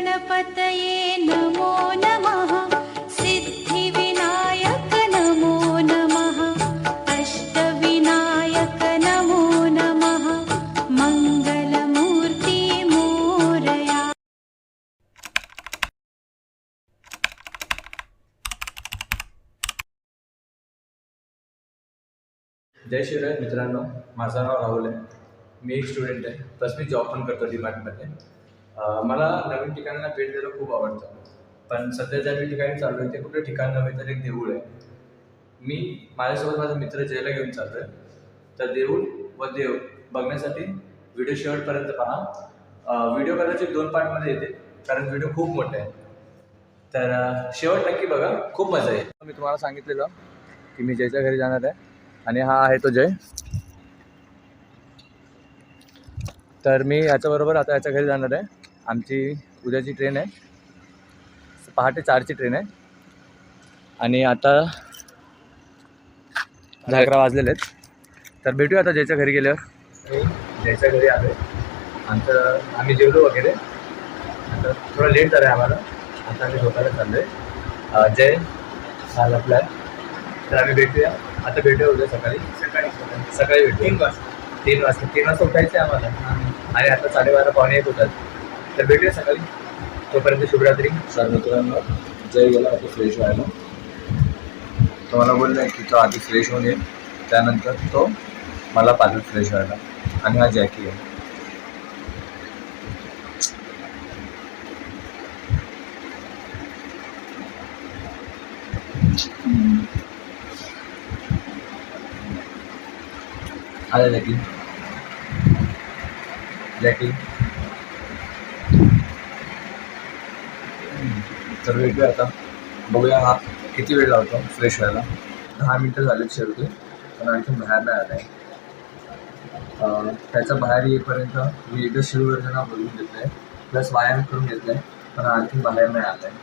गणपतये नमो नमः सिद्धिविनायक नमो नमः अष्टविनायक नमो नमः मंगलमूर्ती मोरया। जय शिवराय मित्रांनो, माझं नाव राहुल आहे. मी एक स्टुडंट आहे, प्लस मी जॉब पण करतो डिपार्टमेंटमध्ये. मला नवीन ठिकाणांना भेट द्यायला खूप आवडतं, पण सध्या ज्या मी ठिकाणी चाललो आहे ते कुठलं ठिकाण नव्हे तर एक देऊळ आहे. मी माझ्यासोबत माझा मित्र जयला घेऊन चाललो आहे. तर देऊळ व देव बघण्यासाठी व्हिडिओ शेवटपर्यंत पहा. व्हिडिओ कदाचित 2 पार्टमध्ये येते कारण व्हिडिओ खूप मोठा आहे. तर शेवट नक्की बघा, खूप मजा येईल. मी तुम्हाला सांगितलेलं की मी जयच्या घरी जाणार आहे आणि हा आहे तो जय. तर मी याच्याबरोबर आता याच्या घरी जाणार आहे. आमची उद्याची ट्रेन आहे, पहाटे 4ची ट्रेन आहे आणि आता 11 वाजलेले आहेत. तर भेटूया आता जयच्या घरी गेल्यावर. जयच्या घरी आलो आहे. आम्ही जेवलो वगैरे. आता थोडं लेट झालं आहे आम्हाला. आता आम्ही झोपायला चाललो आहे. जय हा आपला आहे. तर आम्ही भेटूया आता. भेटूया उद्या सकाळी भेटू. 3 वाजता उठायचं आहे आम्हाला आणि आता 12:30 पावणे 1 होतात. तर भेटूया सकाळी. तोपर्यंत शुभरात्री. सर मित्रांनो, जय गेला आता फ्रेश व्हायला. तो मला बोलला की तो आधी फ्रेश होऊन येईल, त्यानंतर तो मला पाठवेल फ्रेश व्हायला. आणि हा जॅकी आहे. आला जॅकी. तर भेटूया आता. बघूया हा किती वेळ लावतो फ्रेश व्हायला. 10 मिनटं झालेच शेवटी, पण आणखी बाहेर नाही आला आहे. त्याच्या बाहेर येईपर्यंत मी एकदा शिवगर्जना बोलून घेतलं आहे, प्लस व्यायाम करून घेतलं आहे, पण आणखी बाहेर नाही आला आहे.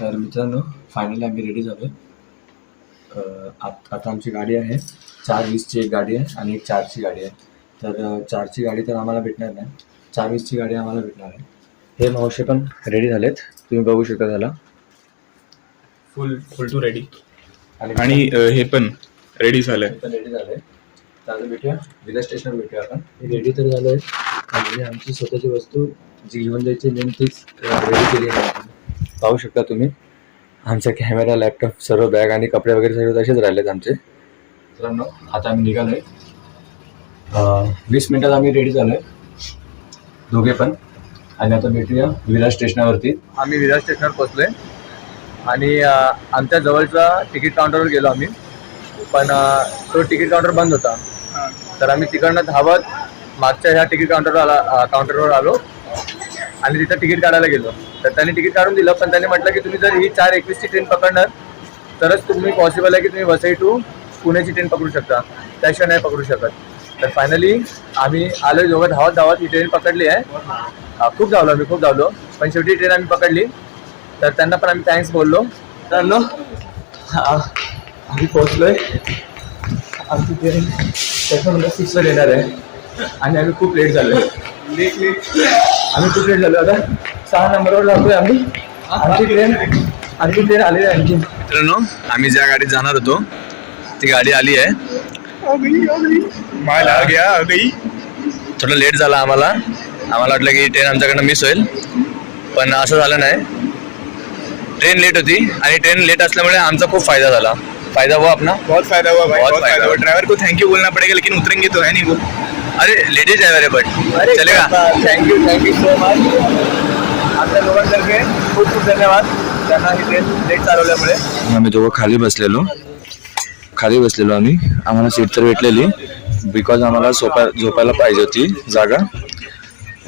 तर मित्रांनो, फायनली आम्ही रेडी झालो आहे. आता आमची गाडी आहे 4:20ची एक गाडी आहे आणि एक 4ची गाडी आहे. तर 4ची गाडी तर आम्हाला भेटणार नाही, 4:20ची गाडी आम्हाला भेटणार आहे. हे मावशी पण रेडी झालेत, तुम्ही बघू शकता त्याला. Full to ready. आणि हे पण रेडी झालंय. रेडी झालंय. तर भेटूया विला स्टेशनवर भेटूया आपण. हे रेडी तर झालं आहे आणि आमची स्वतःची वस्तू जी घेऊन जायची नेम तीच रेडी केली आहे. पाहू शकता तुम्ही. आमचा कॅमेरा, लॅपटॉप, सर्व बॅग आणि कपडे वगैरे सर्व तसेच राहिलेत आमचे. मित्रांनो, आता आम्ही निघालो आहे. 20 मिनटात आम्ही रेडी झालो आहे दोघे पण. आणि आता भेटूया विला स्टेशनावरती. आम्ही विला स्टेशनवर पोचलो आहे आणि आमच्या जवळचा तिकीट काउंटरवर गेलो आम्ही, पण तो तिकीट काउंटर बंद होता. तर आम्ही तिकडनं धावत मागच्या ह्या तिकीट काउंटरवर आलो आणि तिथं तिकीट काढायला गेलो. तर त्यांनी तिकीट काढून दिलं, पण त्यांनी म्हटलं की तुम्ही जर ही 4:21ची ट्रेन पकडणार तरच तुम्ही पॉसिबल आहे की तुम्ही वसई टू पुण्याची ट्रेन पकडू शकता, त्याशिवाय नाही पकडू शकत. तर फायनली आम्ही आलो दोघं धावत ही ट्रेन पकडली आहे. खूप धावलो, पण शेवटी ट्रेन आम्ही पकडली. तर त्यांना पण आम्ही थँक्स बोललो. तर आम्ही पोहोचलोय. आमची ट्रेन त्याच्यामध्ये 6वर येणार आहे आणि आम्ही खूप लेट झालो. आता 6 नंबरवर लागतोय आम्ही. आणखी ट्रेन आलेली आहे. आणखी मित्रांनो, आम्ही ज्या गाडीत जाणार होतो ती गाडी आली आहे. थोडं लेट झाला आम्हाला वाटलं की ट्रेन आमच्याकडनं मिस होईल, पण असं झालं नाही. ट्रेन लेट होती आणि ट्रेन लेट असल्यामुळे आमचा खूप फायदा झाला. फायदा हुआ अपना, बहुत फायदा हुआ भाई, बहुत फायदा हुआ. ड्राइवर को थैंक यू बोलना पड़ेगा, लेकिन उतरेंगे तो है नहीं वो. अरे लेडीज ड्राइवर है बट चलेगा. Thank you so much. आपल्या लोकांतर्फे खूप धन्यवाद त्यांना ही ट्रेन लेट चालवल्यामुळे. आम्ही दोघं खाली बसलेलो आम्ही. आम्हाला सीट तर भेटलेली, बिकॉज आम्हाला झोपायला पाहिजे होती जागा.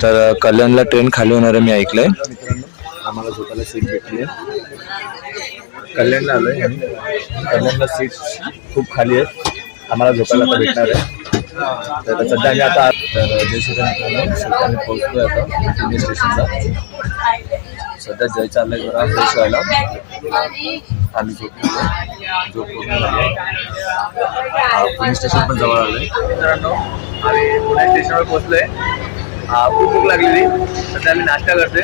तर कल्याणला ट्रेन खाली होणार आहे मी ऐकलंय. आम्हाला झोपायला सीट भेटली आहे. कल्याणला आलो आहे. कल्याणला सीट खूप खाली आहेत, आम्हाला झोपायला आता भेटणार आहे. तर सध्या आम्ही आता जय स्टेशनला पोहोचतोय आता पुणे स्टेशनला. सध्या जय चाललंय जरा फ्रेश व्हायला. आम्ही झोप पुणे स्टेशन पण जवळ आलोय. मित्रांनो, आम्ही पुणे स्टेशनवर पोहोचलोय खूप भूक लागलेली. सध्या आम्ही नाश्ता करतोय.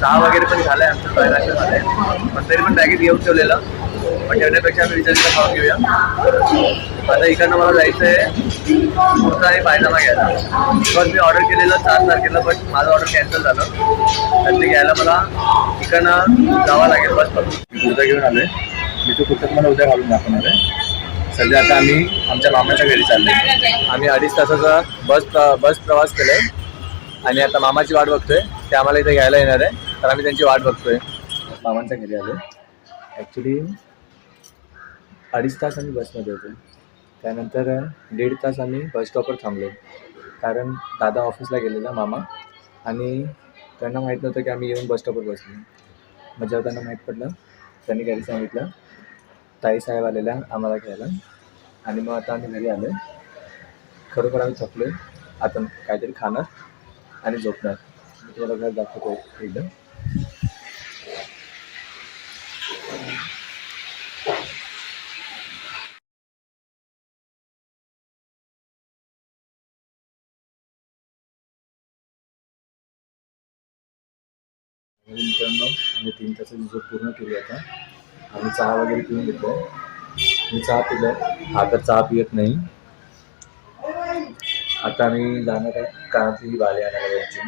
चहा वगैरे पण झालाय आमचं, काय नाश्ता झालाय, पण तरी पण बॅगेत घेऊन ठेवलेला. पण ठेवण्यापेक्षा आम्ही विचार खाऊन घेऊया. आता इकडनं मला जायचं आहे कुर्ता आणि पायजामा घ्यायला. बिकॉज मी ऑर्डर केलेलं 4 तारखेला, बट माझं ऑर्डर कॅन्सल झालं. तर ते घ्यायला मला इकडनं जावं लागेल बस पकडून. मी कुर्ता घेऊन आलोय. मी तो कुर्ता तुम्हाला उद्या घालून दाखवणार आहे. सध्या आता आम्ही आमच्या मामाच्या घरी चाललो. आम्ही 2.5 तासाचा बस प्रवास केला आहे आणि आता मामाची वाट बघतोय. ते आम्हाला इथे घ्यायला येणार आहे, तर आम्ही त्यांची वाट बघतोय. मामांच्या घरी आलो. ॲक्च्युली 2.5 तास आम्ही बसमध्ये होतो. त्यानंतर 1.5 तास आम्ही बस स्टॉपवर थांबलो, कारण दादा ऑफिसला गेलेला मामा, आणि त्यांना माहीत नव्हतं की आम्ही येऊन बस स्टॉपवर बसलो. मग जेव्हा त्यांना माहीत पडलं, त्यांनी घरी सांगितलं ताई साहेब आलेल्या आम्हाला घ्यायला, आणि मग आता आम्ही घरी आलो. खरोखर आम्ही थकलो. आता काहीतरी खाणार आणि झोपणार. मी तुम्हाला घर दाखवतो एकदम. मित्रांनो, आम्ही 3 तासाची झोप पूर्ण केली. आता आम्ही चहा वगैरे पिऊन घेतो. मी चहा पिलं, हा तर चहा पित नाही. आता आम्ही जाणार आहे कानातली बाले आणायला यायची.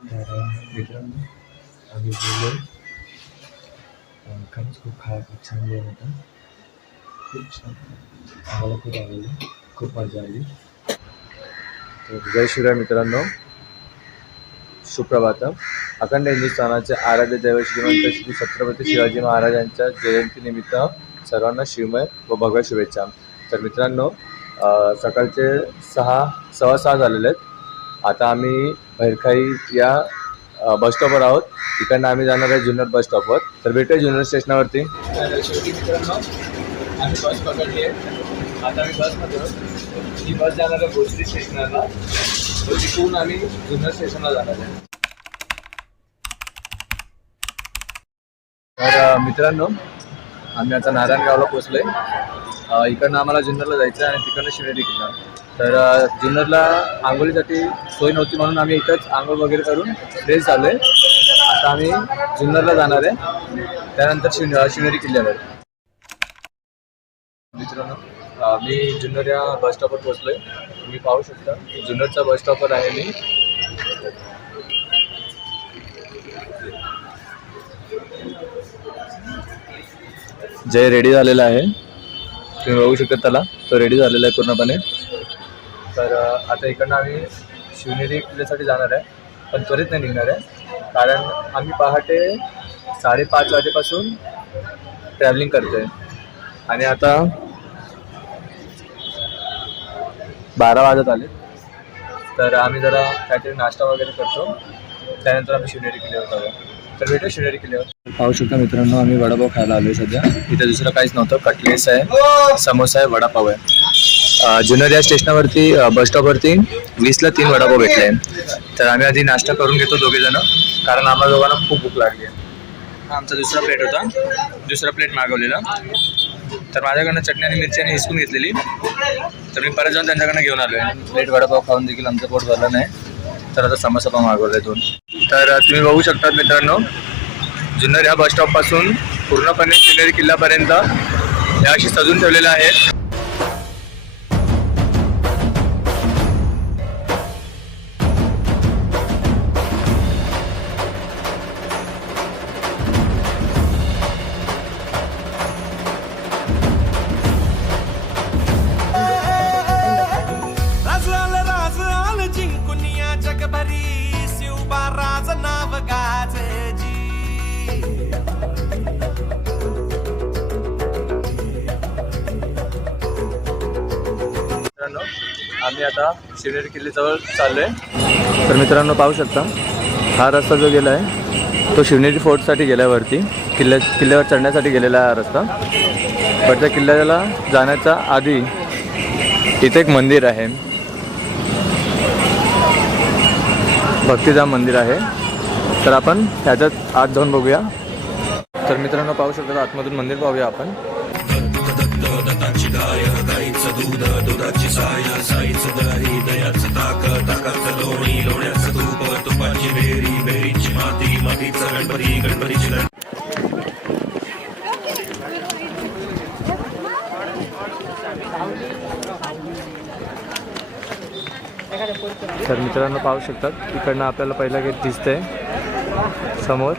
तर मित्रांनो, आम्ही गेलो. खरंच खूप छान जेवण होतं. खूप छान, आम्हाला खूप आवडलं, खूप मजा आली. तर जय श्रीराम मित्रांनो, सुप्रभात. अखंड हिंदुस्थानाचे आराध्य दैवत श्रीमंत श्री छत्रपती शिवाजी महाराजांच्या जयंतीनिमित्त सर्वांना शिवमय व भगव्य शुभेच्छा. तर मित्रांनो, सकाळचे 6:15 झालेले आहेत. आता आम्ही भैरखाई या बसस्टॉपवर आहोत. इकडनं आम्ही जाणार आहे जुन्नर बस स्टॉपवर. तर भेटूया जुन्नर स्टेशनवरती. तर शेवटी मित्रांनो, आम्ही बस पकडली आहे. आता आम्ही बसमध्ये आहोत. ही बस जाणार आहे भोसरी स्टेशनला. तर तिथून आम्ही जुन्नर स्टेशनला जाणार आहे. तर मित्रांनो, आम्ही आता नारायणगावला पोचलो आहे. इकडनं आम्हाला जुन्नरला जायचं आहे आणि तिकडनं शिवनेरी किल्ला. तर जुन्नरला आंघोळीसाठी सोय नव्हती म्हणून आम्ही इथंच आंघोळ वगैरे करून फ्रेश झालो आहे. आता आम्ही जुन्नरला जाणार आहे, त्यानंतर शिवनेरी किल्ल्यावर. मित्रांनो, मी जुन्नर या बस स्टॉपवर पोचलो आहे. तुम्ही पाहू शकता जुन्नरचा बस स्टॉपवर आहे मी. जय रेडी झालेला आहे, तुम्ही बघू शकता त्याला. तो रेडी झालेला आहे पूर्णपणे. तर आता इकडनं आम्ही शिवनेरी किल्ल्यासाठी जाणार आहे, पण त्वरित नाही निघणार आहे, कारण आम्ही पहाटे 5:30 वाजेपासून ट्रॅव्हलिंग करतो आहे आणि आता 12 वाजत आले. तर आम्ही जरा काहीतरी नाश्ता वगैरे करतो, त्यानंतर आम्ही शिवनेरी किल्ल्यावर जाऊया. तर भेटू शिवनेरी किल्ल्यावर. पाहू शकता मित्रांनो, आम्ही वडापाव खायला आलो आहे सध्या. इथे दुसरं काहीच नव्हतं. कटलेस आहे, समोसा आहे, वडापाव आहे. जुन्नर या स्टेशनावरती बसस्टॉपवरती 20ला 3 वडापाव भेटले. तर आम्ही आधी नाश्ता करून घेतो दोघेजणं, कारण आम्हाला दोघांना खूप भूक लागली आहे. हा आमचा दुसरा प्लेट होता, दुसरा प्लेट मागवलेला. तर माझ्याकडनं चटणी आणि मिरची आणि हिसकून घेतलेली. तर मी परत जाऊन त्यांच्याकडनं घेऊन आलो आहे. प्लेट वडापाव खाऊन देखील आमचं पोट भरलं नाही, तर आता समोसा पण मागवलं आहे 2. तर तुम्ही बघू शकता मित्रांनो, जुन्नर ह्या बसस्टॉपपासून पूर्णपणे शिवनेरी किल्ल्यापर्यंत या अशी सजून ठेवलेलं आहे. आम्ही आता शिवनेरी किल्ल्याजवळ चाललोय. तर मित्रांनो पाहू शकता, हा रस्ता जो गेला आहे तो शिवनेरी फोर्टसाठी गेला आहे. वरती किल्ल्यावर चढण्यासाठी गेलेला आहे हा रस्ता. पण त्या किल्ल्याला जाण्याच्या आधी इथे एक मंदिर आहे, भक्तिधाम मंदिर आहे. तर आपण ह्याच्यात आत जाऊन बघूया. तर मित्रांनो पाहू शकता, आतमधून मंदिर पाहूया आपण. दत्ताची गाय गाईचं दूध दुधाची साय साईचं दही दयाचं ताक ताकाचं लोणी लोण्याचं तूप तुपाची बेरी बेरीची माती मातीचं गणपती गणपतीची तर मित्रांनो पाहू शकतात इकडनं आपल्याला पहिला गेट दिसतंय समोर.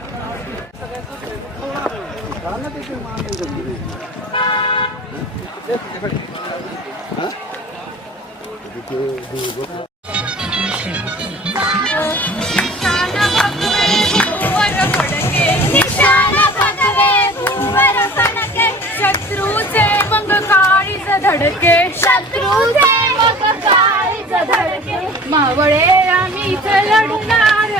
शत्रूचे मग काळीच धडके शत्रूचे मग काळीच धडके मावळे आम्हीच लढणार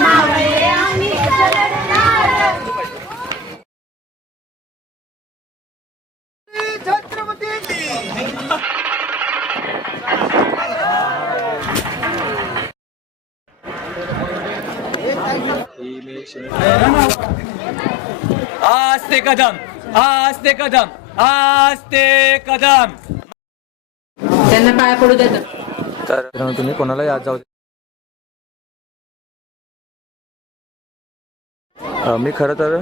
मावळे आम्हीच लढणार. आस्ते कदम आस्ते कदम आस्ते कदम. त्यांना पाया पडू देतात. तर तुम्ही कोणालाही आज जाऊ मी खरं तर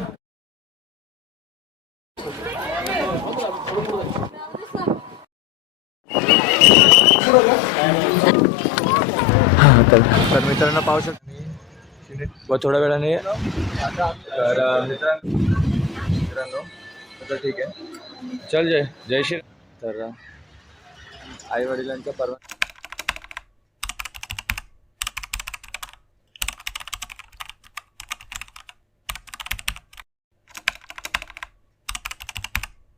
तर मित्रांनो पाहू शकतो व थोड्या वेळाने तर मित्रांनो तर ठीक आहे चल जय श्री. तर आई वडिलांच्या परवा